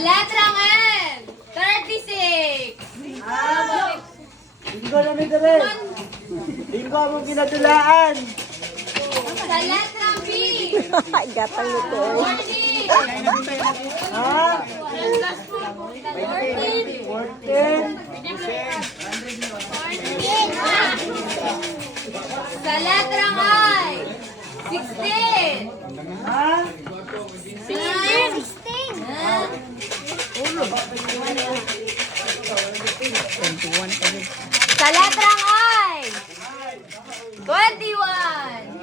letrang N, 36. Hindi ko alam ito rin. Hindi ko mo ginatulaan. Sa letrang B, Ay, gatang nito. 40. Ha? 14. 14. Sa letrang I, 16. Ha? 21 pa rin. Sa letrang I, 21.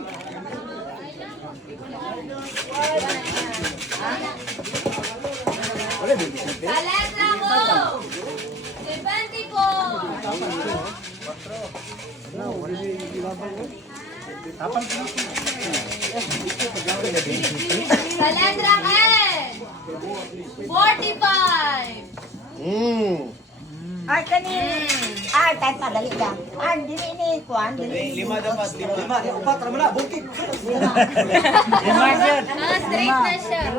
Wala, baby sipin. Sa letrang O, 74. Sa letrang N, 45. Ay, kanin. Ay, kahit madali ka. Ay, dili ni Kwan. Lima dapat. Lima. Upat, tara mo na. Bukit. Straight na siya.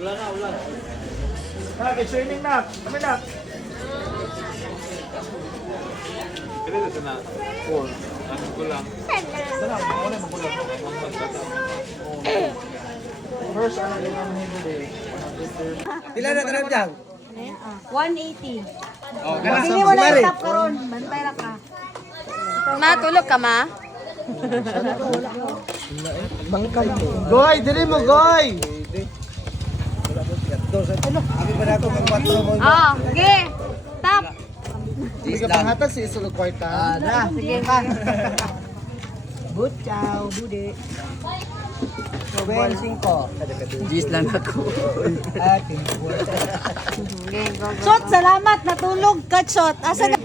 Ulan. Nak, it's raining nak. Kami nak. Kailan ito na? 4. Ano ko lang? First, ano yung naman hindi. Pila na tanan dyan? 180. Oh, Sige mo na yung top karon. Bantay na ka. Matulog ka, ma? Goy, dili mo, Goy! Abi pa na ako kang 4 mo. Oh, sige. Tap. Hindi ka panghatag si Isulog Kwarta. Sige ka. Good chow, bude. 25. Gis lang ako. Shot, salamat. Natulog ka, Shot. Asa na?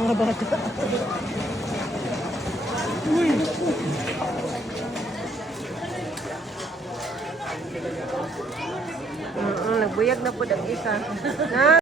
Mga bata. Nagbuyag na po ang isa. Na.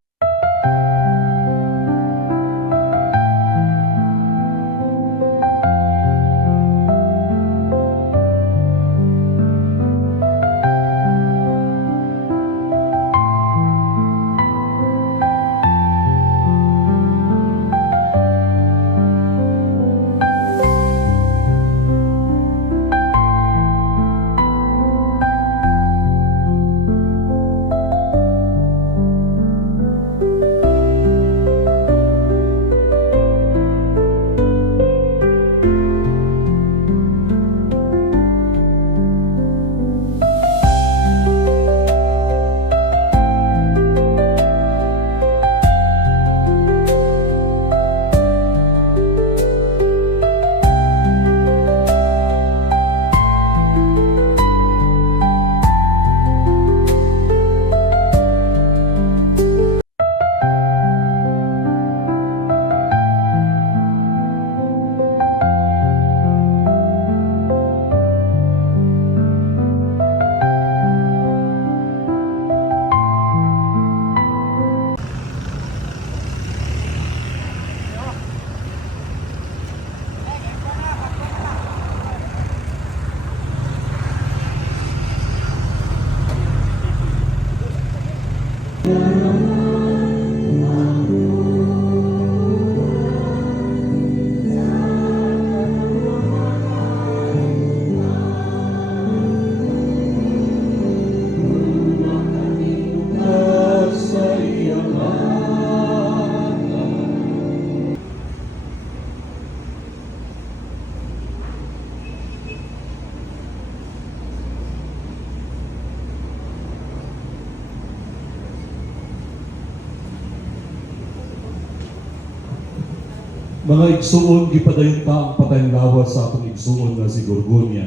Mga igsuon, gipadayon ta ang patayng lawas sa atong igsuon nga si Gorgonia.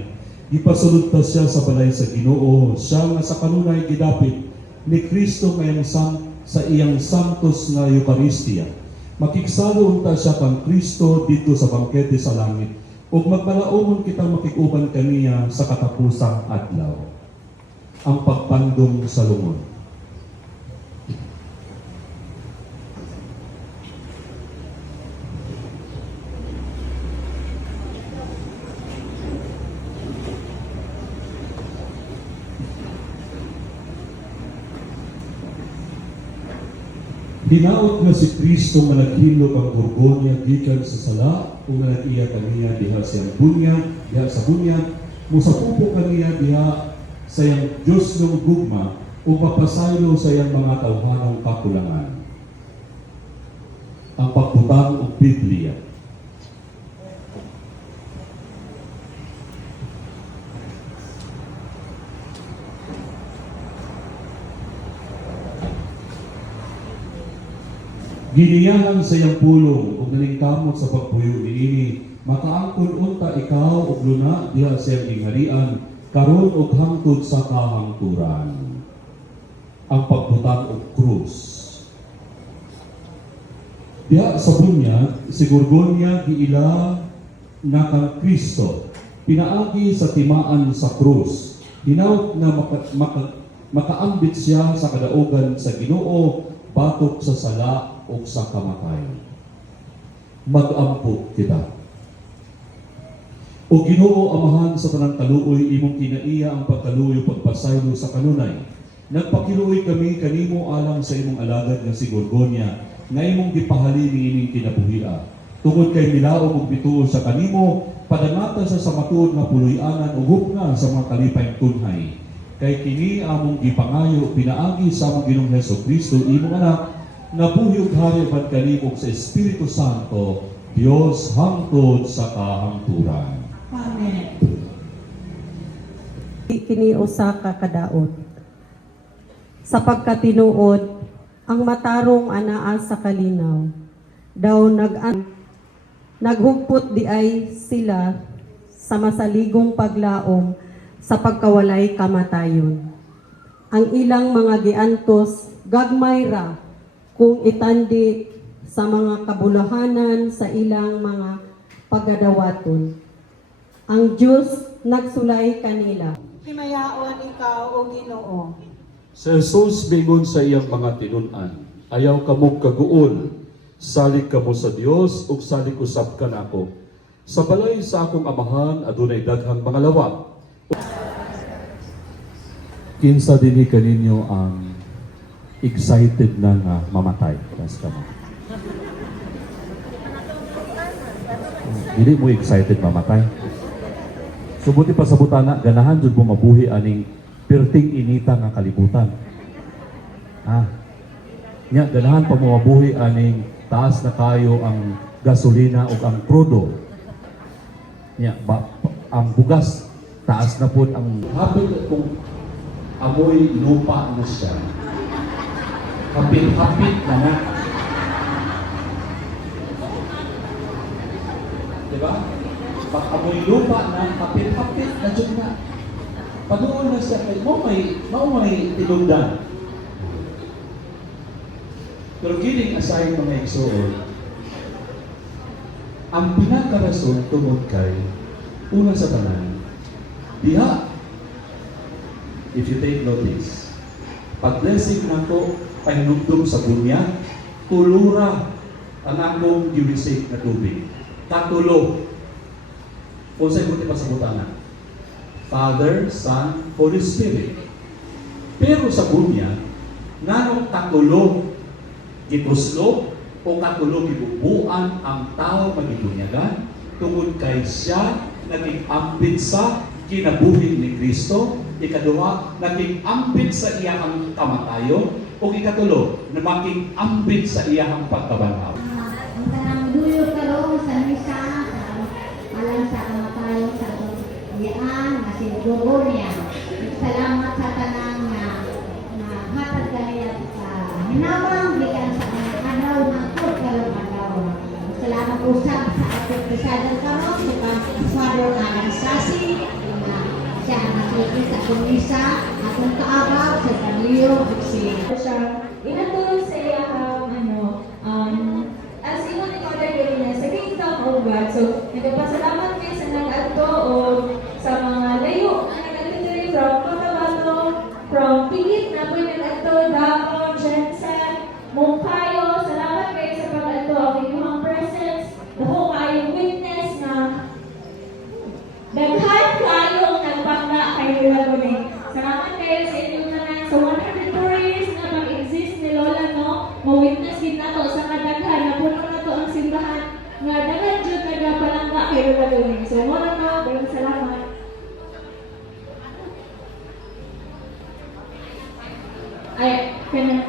Gipasulod ta siya sa balay sa Ginoo, siya nga sa kanunay gidapit ni Kristo ngayong sa iyang santos nga Eucharistia. Makiksalo unta siya kang Kristo dito sa bangkete sa langit, ug magpalaumon kitang makikuban kaniya sa katapusang adlaw. Ang pagpandong sa lungod. Hinaot nga si Kristo nga naghilo ang Gorgonia gikan sa sala ug nga nag-iya kaniya diha sa bunya, musapupo kaniya diha sa iyang Diyos ng gugma ug mapasaylo sa iyang mga tawhanang kakulangan. Ang pagbutang og Biblia. Giniyahan sa iyang pulong ug nalingkamot sa pagpuyo niini, makaangkon unta ikaw ug luna diha sa iyang ingharian karon ug hangtod sa kahangturan. Ang pagbutang og krus. Diha sa bunya, si Gorgonia giila na kang Kristo, pinaagi sa timaan sa krus. Hinaut na makaambit siya sa kadaugan sa Ginoo batok sa sala o sa kamatayon. Mag-ampot kita. O Ginoo amahan sa tanang kaluoy, imong kinaiya ang pagkaluoy pagpasaylo sa kanunay. Nagpakiluoy kami kanimo alang sa imong alagad nga si Gorgonia, nga imong gipahali niining kinabuhia. Tungod kay milaog og bituon sa kanimo, padangata sa matuod nga puloy-anan ug hupna sa mga kalipayng tunhay. Kay kini among gipangayo pinaagi sa among Ginoong Hesukristo imong anak, nabuhyog hari man kanimo sa Espiritu Santo, Dios hangtod sa kahangturan. Amen. Kini usa ka kadaot. Sa pagkatinuod, ang matarong anaa sa kalinaw. Daw naghugpot di ay sila sa masaligong paglaom sa pagkawalay kamatayon. Ang ilang mga giantos gagmay ra kung itandi sa mga kabulahanan sa ilang mga pagadawaton. Ang Diyos nagsulay kanila. Hinayaon ikaw, O Ginoo. Sa Jesus bigon sa iyang mga tinun-an, ayaw kamo kaguol, salig kamo sa Dios ug salig usab ka nako. Sa balay sa akong amahan adunay daghang mga lawa. Kinsa dinhi kaninyo ang excited na nga mamatay? Kas ka mo. Dili mo excited mamatay. Subuti pa sa butana, ganahan jud mo mabuhi aning perting inita nga kalibutan. Nya ganahan pa mo mabuhi aning taas na kayo ang gasolina ug ang krudo. Nya ang bugas taas na pud ang habit kung amoy lupa na siya. Hapit-hapit na nga. Diba? Pag amoy lupa na, hapit-hapit na dyan na. Panoon na siya, mo may tinugdan. Pero kidding aside mga igsoon, ang pinakarason tungod kay una sa tanan, diha, if you take notice, pag-blessing na to, pahinugdom sa bunya, tulura ang akong giwisik na tubig. Katulo. Kung sa'yo buti pa sa butana. Father, Son, Holy Spirit. Pero sa bunya, nanong katulo gituslo o katulo gibubuan ang tao magibunyagan tungod kay siya naging ambit sa kinabuhi ni Kristo. Ikaduha, naging ambit sa iyang kamatayon. O ikatulo, na maging ambit sa iyang pagkabanhaw. Ang tanang duyo karon sa misa, alang sa kamatayon sa iyaan, nga si Gorgonia. Salamat sa tanang na hatag kaniya hinawang bigan sa araw ng karon adlaw. Salamat usab sa ating pisadan karon sa Father Anastasia na siya nakikita atong isa, atong kaabag sa Galileo Bixi. Siya inatulong sa iya as imo ni Father Galina sa Kingdom of God. So, nagpasalamat kayo sa nag-adto o sa mga layo na nag-adto diri from Cotabato, from Pigit na po nag-adto, Davao, Jensen, Mungkayo. Salamat kayo sa pag-adto ang inyong presence. Dako kayong witness na daghan kayong nagpangga kayo lagunin. Salamat kayo sa inyong tanan sa 104 years na pag-exist ni Lola, no? Ma-witness din nato sa kadaghan na puno na to ang simbahan nga daghan jud nagapalangga kayo lagunin. So mo na to, daghang salamat. Ay, kanan.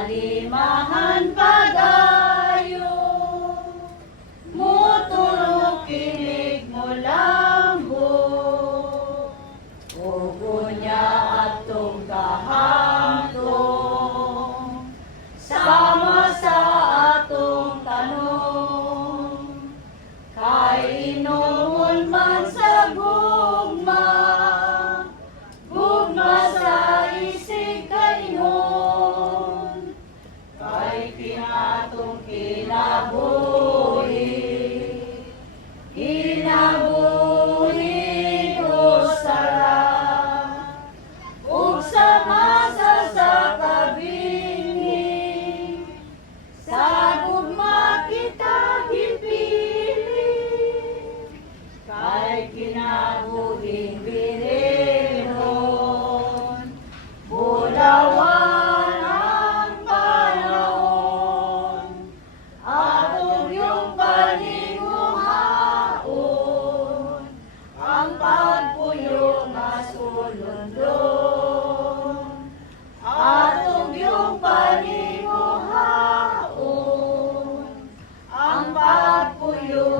Alimahan pagayo, mutulog kinig mo lambo, ugunya atong kahantong, sama sa atong tanong, kay inuman man sa gugma, gugma sa isig kainon, kay kinatong kinabuhi, kinabuhi ko sara, ug sama sa kabingin, sa gugma kita gipili, kay kinabuhing biriron, bulawan ang panahon, atong yung paninguhaon, ang pagpuyo masulundon, atong yung paninguhaon, ang pagpuyo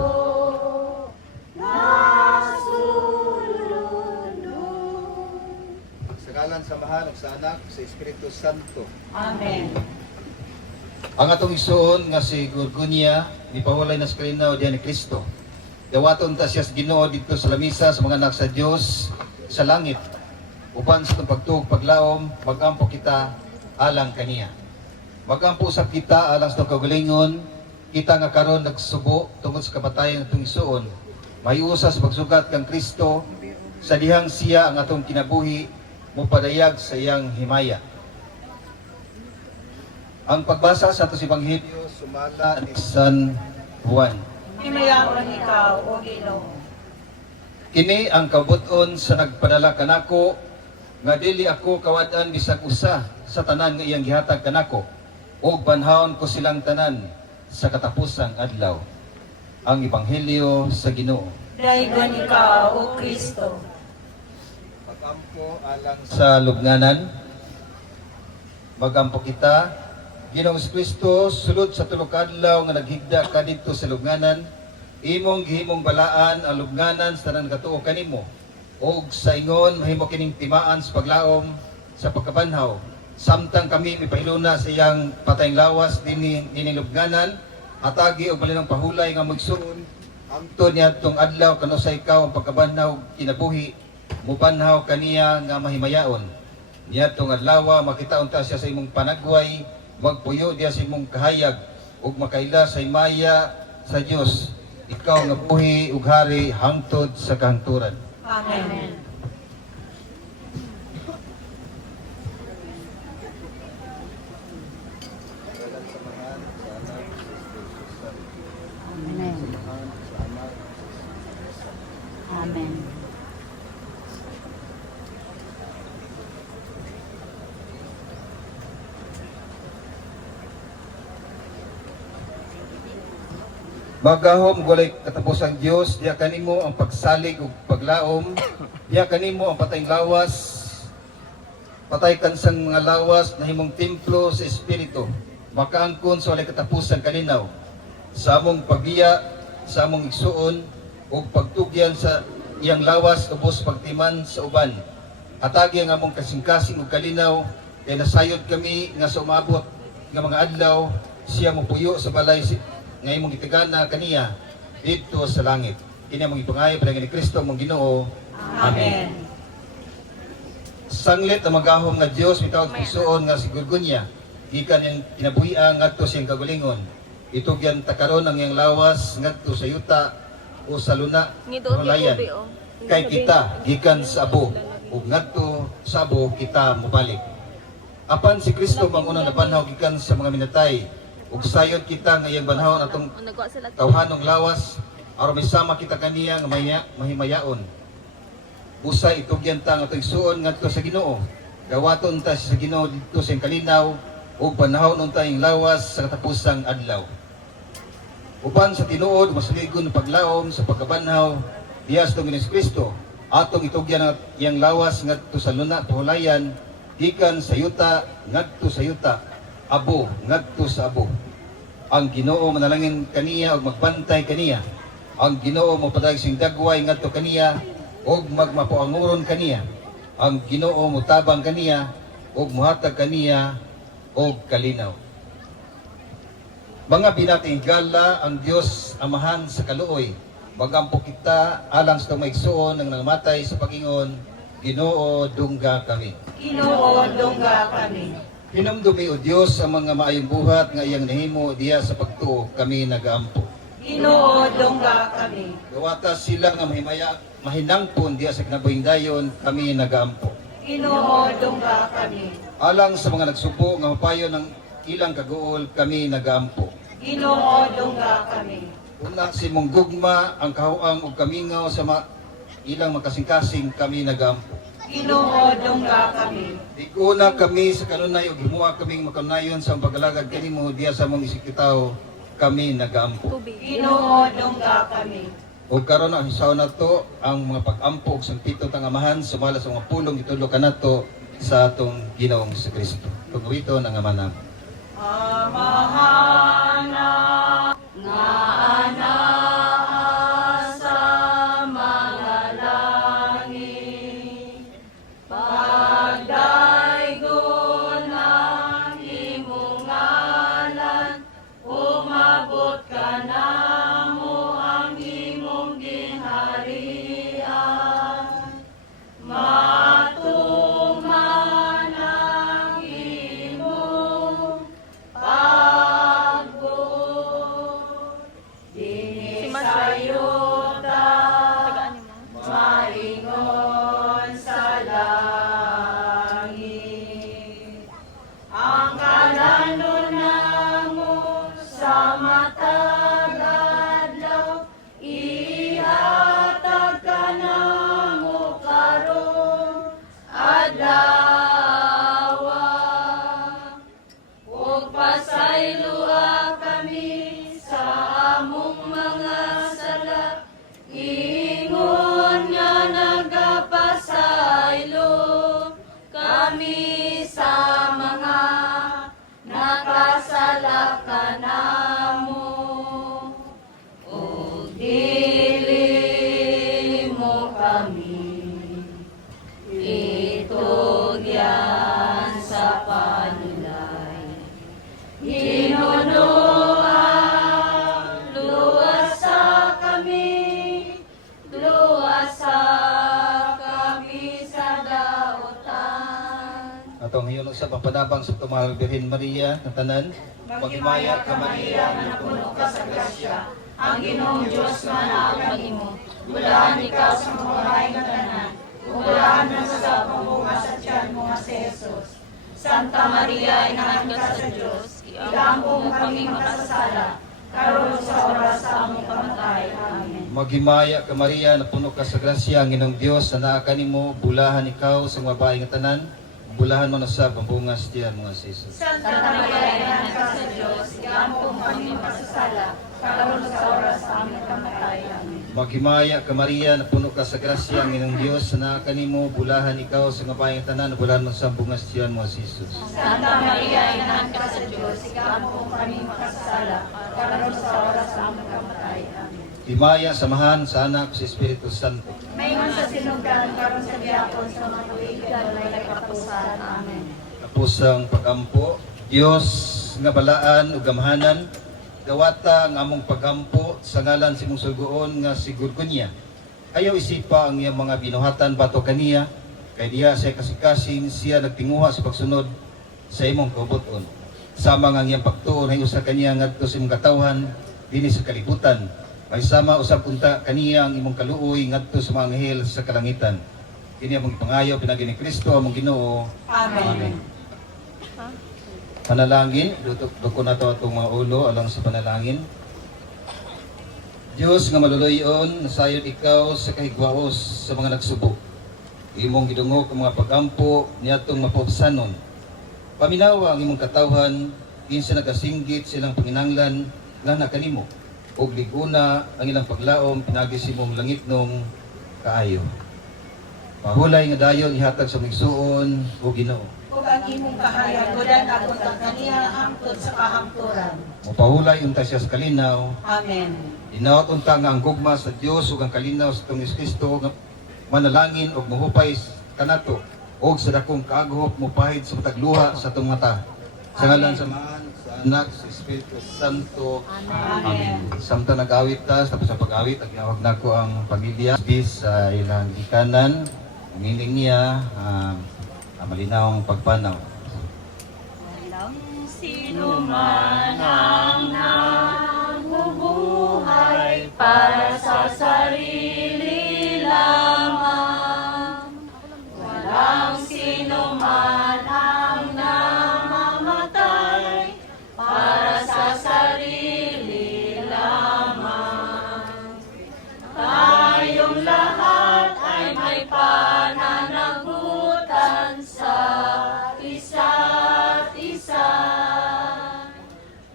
masulundon. Sa ngalan sa Mahal ug sa Anak ug sa Espiritu Santo. Amen. Ang atong igsoon nga si Gorgonia ni pawalay na skrina o diyan ni Kristo. Dawaton ta siya sa Ginoo dito sa lamisa sa mga anak sa Dios sa langit. Uban sa itong pagtuog paglaom, magampo kita alang kaniya. Magampo usab kita alang sa itong kagalingon, kita nga karon nagsubo tungod sa kamatayon atong igsoon. May usa sa pagsugat kang Kristo sa dihang siya ang atong kinabuhi, mupadayag sa iyang himaya. Ang pagbasa sa atos Ebanghelyo sumala ni San Juan. Himayaon ikaw, O Ginoo. Kini ang kabuton sa nagpadala kanako nga dili ako kawad-an bisag usa sa tanan nga iyang gihatag kanako ug banhawon ko silang tanan sa katapusang adlaw. Ang Ebanghelyo sa Ginoo. Daigon ikaw, O Kristo. Magampo alang sa lubnganan. Magampo kita, Ginoong Kristo, sulod sa tulo ka adlaw nga naghigda ka didto sa lubnganan, imong gihimong balaan ang lubnganan sa tanan katuo kanimo. Og sa ingon mahimo kining timaan sa paglaom sa pagkabanhaw. Samtang kami mipahiluna sa iyang patayng lawas dining lubnganan, atagi og malinong pahulay nga magsuon amto niadtong adlaw kano sa ikaw ang pagkabanhaw kinabuhi, mubanhaw kaniya nga mahimayaon. Niadtong adlaw makita unta siya sa imong panagway, magpuyo diya sa imong kahayag ug makaila sa himaya sa Dios. Ikaw nga buhi ug hari hangtod sa kahangturan. Amen. Amen. Magahom gulay katapos ang Dios, diya kanimo ang pagsalig ug paglaom, diya kanimo ang patayng lawas, patay kansang mga lawas na himong templo sa Espiritu, makaangkon sa walay katapusan kaninaw, sa among pagbiya, sa among igsuon, ug pagtugyan sa iyang lawas ubos pagtiman sa uban. Atagi ang among kasing-kasing ug kalinaw, kay nasayod kami nga sa umabot nga mga adlaw, siya mopuyo sa balay nga imong gitigana kaniya didto sa langit. Kini among ipangayo padaghan ni Kristo among Ginoo. Amen. Sanglit ang magahom nga Dios mitawag pusoon nga si Gurgunya, gikan yang kinabuhi-an ngadto siyang kagalingon. Itugyan ta karon ang iyang lawas ngadto sa yuta o sa luna hulayan. Kay kita gikan sa abo ug ngadto sa abo kita mobalik. Apan si Kristo mangunang nabanhaw gikan sa mga minatay ug sayon kita nga iyang banhawon atong tawhanong lawas aron misama kita kaniya nga mahimayaon. Busay itugyan ta nga igsuon ngadto sa Ginoo. Gawaton ta sa Ginoo didto sa kalinaw ug banhawon unta ing lawas sa katapusang adlaw. Uban sa tinuod masaligon ng paglaom sa pagkabanhaw dias tong Ginoong Kristo atong itugyan ang iyang lawas ngadto sa luna pahulayan gikan sa yuta ngadto sa yuta, abo ngadto sa abo. Ang Ginoo manalangin kaniya ug magbantay kaniya. Ang Ginoo mopadayag sing dagway ngadto kaniya ug magmapuanguron kaniya. Ang Ginoo motabang kaniya ug muhatag kaniya og kalinaw. Mga binating gala ang Dios Amahan sa kaluoy. Magampo kita alang sa maigsuon ng namatay sa pagingon, Ginoo dungga kami. Ginoo dungga kami. Hinumdumi o Dios ang mga maayong buhat nga iyang nahimo diya sa pagtuo kami nagaampo. Ginoo dungga kami. Gawata sila nga mahinangpon diya sa kinabuhing dayon kami nagaampo. Ginoo dungga kami. Alang sa mga nagsubo nga mapayo ng ilang kaguol kami nagaampo. Ginoo dungga kami. Una si mong gugma ang kahuang ug kamingaw sa ilang makasing-kasing kami nagaampo. Ginoo dungga kami. Iguna kami sa kanunay ug himuha kaming makanunayon sa pagalagad kanimo diya sa mong isikitaw kami nagaampo. Ginoo dungga kami. Ug karon ang hisaw nato ang mga pag-ampo ug sampito tang Amahan sumala sa mga pulong gitulo kanato sa atong Ginoong Kristo. Tugawito ng Ama namin. Amahana nga anaa sa mga langit, pagdaygon ang imong ngalan, umabot ka namo ang imong ginharian, matuman ang imong Atong hiyon sa papanabang sa Tumahal Birhen Maria ng tanan. Maghimaya ka Maria, na puno ka sa grasya. Ang Ginoong Diyos manaag imo. Bulahan ikaw sa mga ng tanan. Bulahan na sa pamunga sa tiyan mo nga si Jesus. Santa Maria, Inahan ka sa Diyos. Iampo mo kami makasasala. Karon sa oras sa among kamatay. Amen. Maghimaya ka Maria, na puno ka sa grasya. Ang Ginoong Diyos na nimo. Bulahan ikaw sa mga babae ng tanan. Bulahan mo na sa pambungas diyan mga Jesus. Santa Maria, Inahan ka sa Diyos. Iampo mo kami makasasala. Karon sa oras sa among kamatay. Amen. Maghimaya ka Maria, na puno ka sa grasya. Ang Ginoong Diyos na nimo. Bulahan ikaw sa mga babae ng tanan. Bulahan mo sa pambungas diyan mga Jesus. Santa Maria, Inahan ka sa Diyos. Iampo mo kami makasasala. Karon sa oras sa among kamatay. Amen. Himaya, samahan sa anak sa Espiritu Santo. Mayroon sa sinugdan, karon sa gihapon sa mga tuig, walay katapusan. Amen. Tapos ang pagampo, Diyos nga balaan ug gamhanan, dawata ang among pagampo sa ngalan si mong sugoon nga si Gurgunya. Ayaw isipa ang iyang mga binuhatan bato kaniya, kay diha sa kasikasin siya nagtinguha sa pagsunod sa imong kaubuton. Sama nga ang iyang pagtuon ay usa kaniya ngadto sa imong katawhan dinhi sa kalibutan. May sama usab kunta kaniya ang imong kaluoy ngadto sa mga anghel sa kalangitan. Kini among pangayo pinagi ni Kristo among Ginoo. Amen. Panalangin, duko na to atong mga ulo alang sa panalangin. Diyos nga maluluyon, nasayod ikaw sa kahigwaos sa mga nagsubok. Imong gidungog ang mga pagampo niadtong mapobsanon. Paminawa ang imong katawhan, kinsa nagasinggit silang panginanglan nga nakanimo. Og liguna ang ilang paglaom pinagi sa imong langitnong kaayo. Mahulay nga dayon ihatag sa migsuon o Ginoo. Ug ang imong kahayagodan agon ta kaniya hangtod sa kahamturan. Mopahulay unta siya sa kalinaw. Amen. Inaot unta nga ang gugma sa Dios ug ang kalinaw sa tong Kristo nga manalangin og mohupay kanato og sa dakong kaaghop mopahid sa matag luha sa atong mata. Sa ngalan sa Maan, sa Anak, sa Espiritu Santo. Amen. Samtang nag-awit ta, tapos sa pag-awit, aginawag na ko ang pamilya bis sa ilang ikanan. Ang hiling niya, malinawang pagpanaw. Walang sino man ang nabubuhay para sa sarili lamang. Walang sino man ang namamatay para sa sarili lamang. Tayong lahat ay may pananagutan sa isa't isa.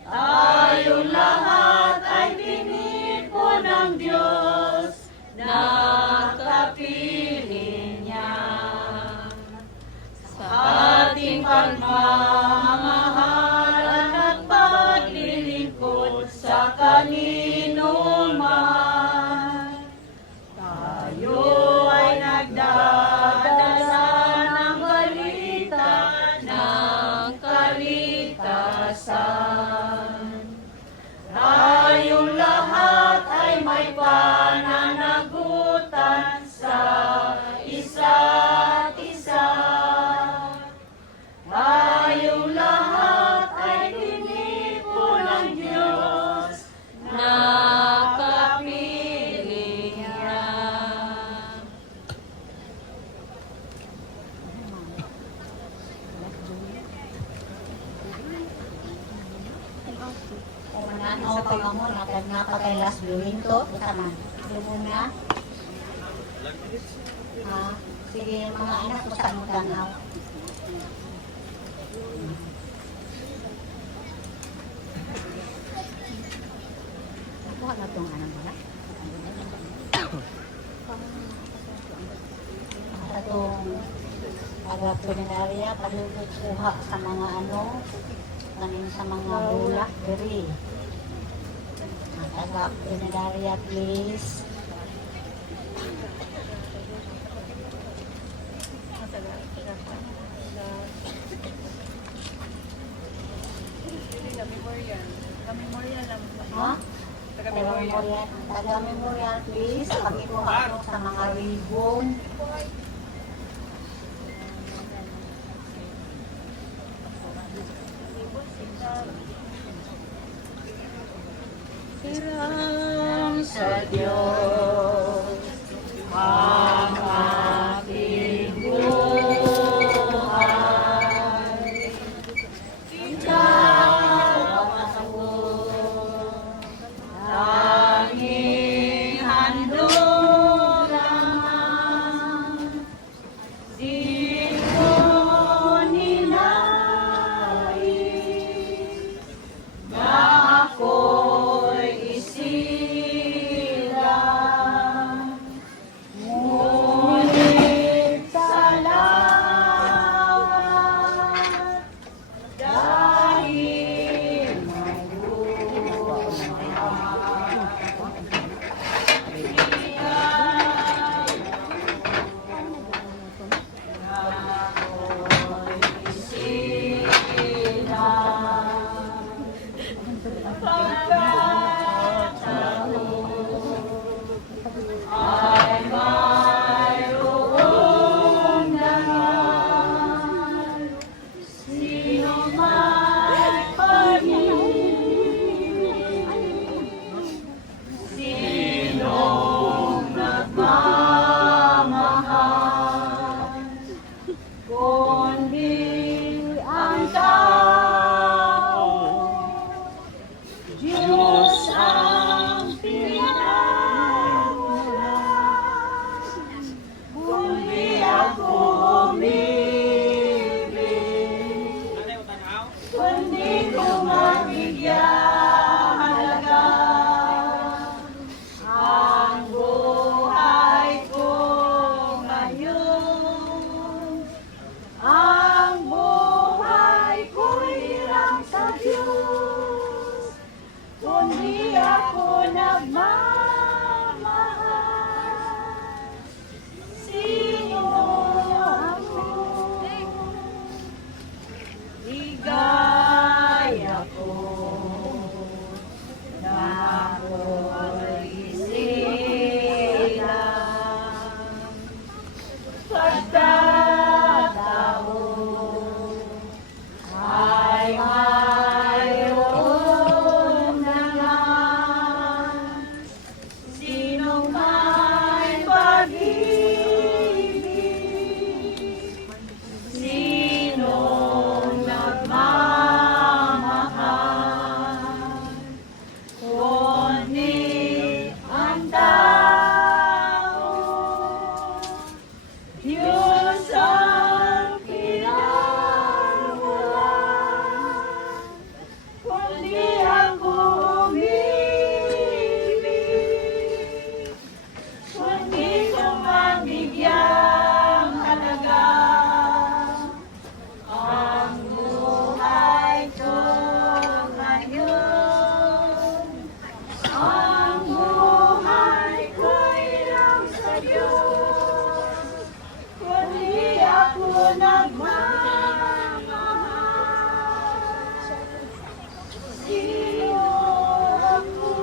Tayong lahat ay pinipon ng Diyos na kapiling niya. Sa ating pagmamahalan at paglilingkod sa kanino man, tayo ay nagdadala ng balita ng kaligtasan. Tayong lahat ay may pananagutan sa isa't isa. Tayong lahat ay tinipon ng Diyos na kapiling niya. Ano pa mo na patay last viewing to? Ito man. Lumo na. Sige, mga anak ko sa mo tanaw. Ako na itong anong wala. Itong aga-kulinarya, palugod kuha sa mga kanin sa mga bulak, diri. Aga-kulinarya, please. Ha? Taga-memorial, please. Pakikuha mo sa mga ribbon. hirang sa Diyos ang aking buhay. Ikaw ang ako, tanging handog naman. Di ko ninain na ako'y isilang. Ngunit salamat dahil may ay mayroong naman. Sino may pag-ibig, sinong nagmamahal, kundi ang tao. Diyos ang pinagmulan, kundi ako umibig, kundi ko mabigyan halaga ang buhay ko ngayon. Ang buhay ko'y lang sa Diyos, kundi ako nagmamahal. Sino ako? Ligaya ko na ako'y isilang. Pagtatao ay mayroon naman. Sinong may pag-ibig, sinong nagmamahal, kundi ang tao. Diyos ang pinagmulan, kundi ako umibig, kundi ko mabigyang halaga ang buhay ko ngayon. Ang buhay ko'y lang sa Diyos, kundi ako nagmamahal. Sino ako?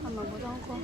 Ang magutong ko.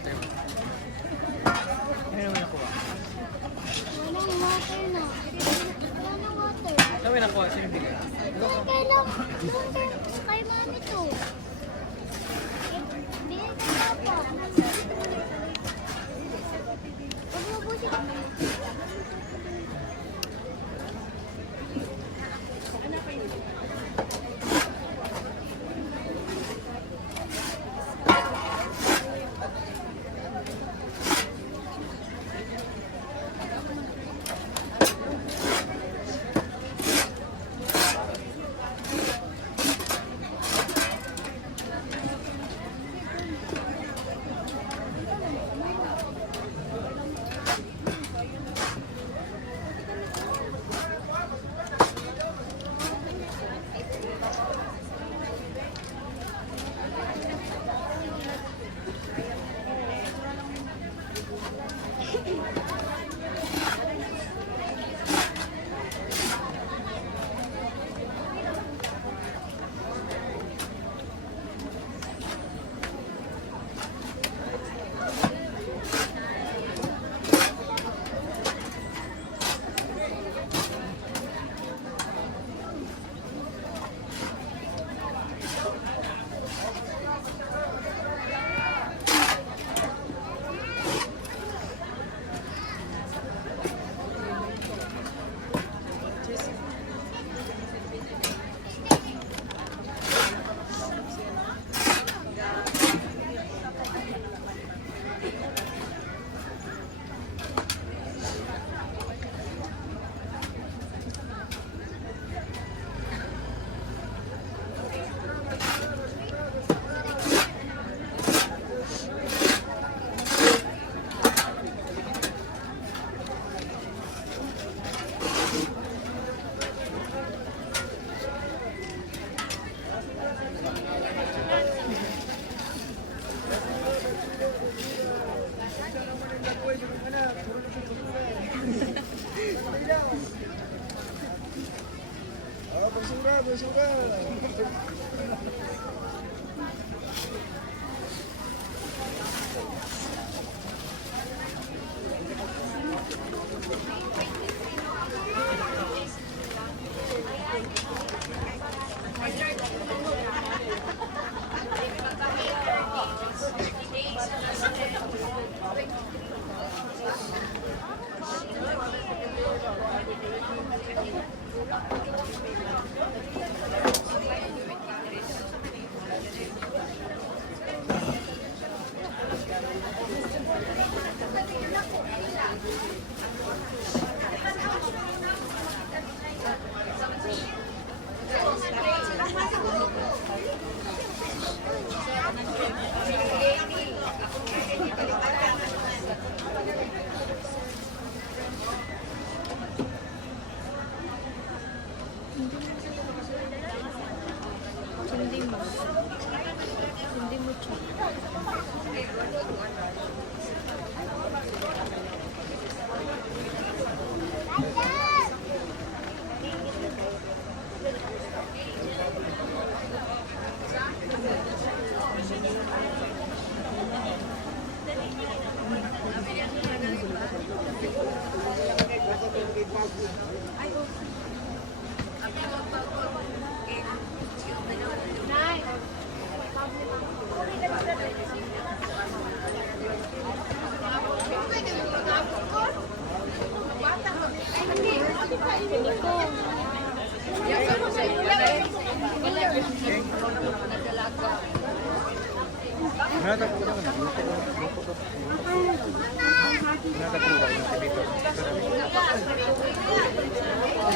water mo. Ano naman nakuha? Walang water na. Walang water. Ano naman nakuha? Sino bigay? Kay lang. Kay mami to. Bigay kay papa. Huwag mo buti ka.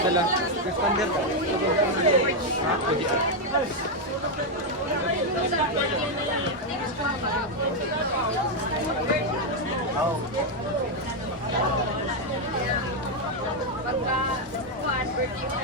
Dala, responder ka. Ha? Pwede ka. Pagka kuan birthday